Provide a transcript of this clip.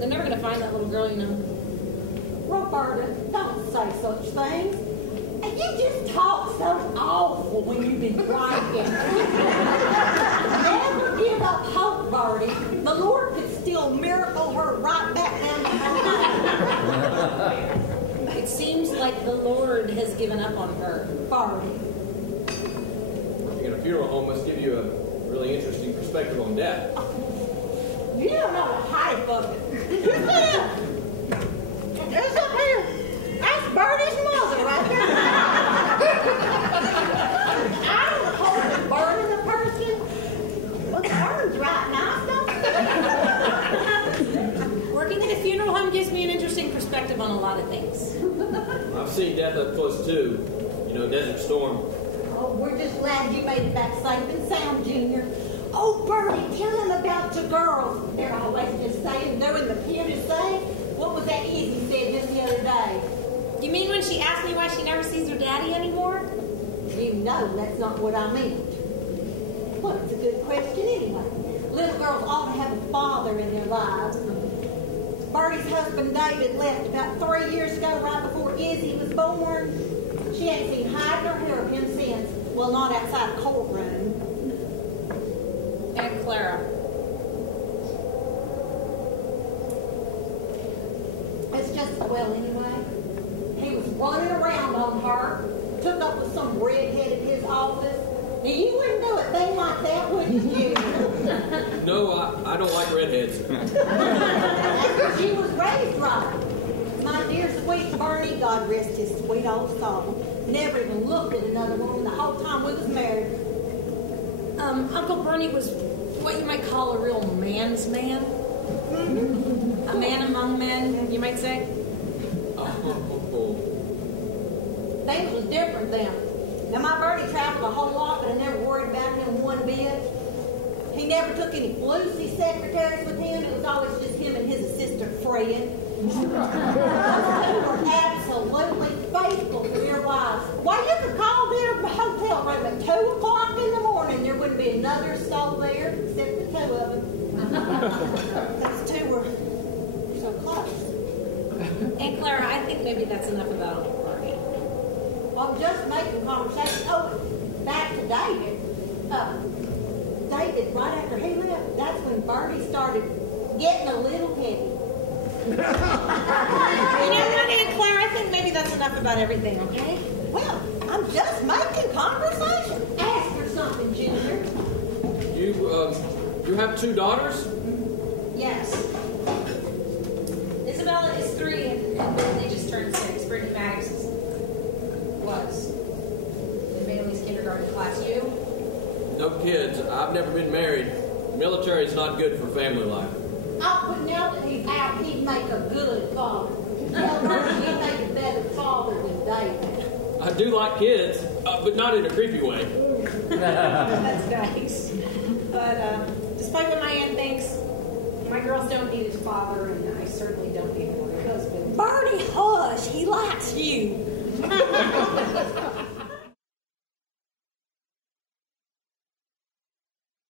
They're never going to find that little girl, you know. Roberta, don't say such things. And you just talk so awful when you've been crying. Never give up hope, Bertie. The Lord could still miracle her right back down to her. It seems like the Lord has given up on her. Bertie. Working in a funeral home must give you a really interesting perspective on death. You don't know the hype of it. It's up here. That's Bertie's mother right there. I don't hold it burning a person. Well, it burns right now. Working in a funeral home gives me an interesting perspective on a lot of things. I've seen death up close too. You know, Desert Storm. Oh, we're just glad you made it back safe and sound, Junior. Oh, Bertie, tell them about your girls. They're always just saying, doing the cutest thing. What was that Izzy said just the other day? You mean when she asked me why she never sees her daddy anymore? You know that's not what I meant. Well, it's a good question anyway. Little girls ought to have a father in their lives. Bertie's husband David left about 3 years ago, right before Izzy was born. She ain't seen hide nor hair of him since. Well, not outside the courtroom. And Clara. It's just, well, anyway. He was running around on her, took up with some redhead in his office. You wouldn't do a thing like that, would you? No, I don't like redheads. That's because she was raised right. My dear sweet Bertie, God rest his sweet old soul, never even looked at another woman the whole time we was married. Uncle Bernie was what you might call a real man's man. Mm-hmm. A man among men, you might say. Things was different then. Now, my Bertie traveled a whole lot, but I never worried about him one bit. He never took any Lucy secretaries with him. It was always just him and his assistant, Fred. Those two were absolutely faithful to their wives. Why, you could call their hotel room at 2 o'clock in the morning. There wouldn't be another soul there except the two of them. Those two were so close. And Clara, I think maybe that's enough about Uncle Bernie. Well, just making conversation. Oh, back to David. David, right after he left, that's when Bertie started getting a little heavy. You know what, Aunt Clara? I think maybe that's enough about everything, okay? Well, I'm just making conversation. Ask her something, Junior. You have 2 daughters? Yes. Isabella is 3, and Bailey just turned 6. Brittany Maddox was in Bailey's kindergarten class. You? No kids. I've never been married. Military is not good for family life. Oh, but now that he's out, he'd make a good father. Tell Bertie he'd make a better father than David. I do like kids, but not in a creepy way. That's nice. But despite what my aunt thinks, my girls don't need his father, and I certainly don't need her husband. Bertie, hush. He likes you.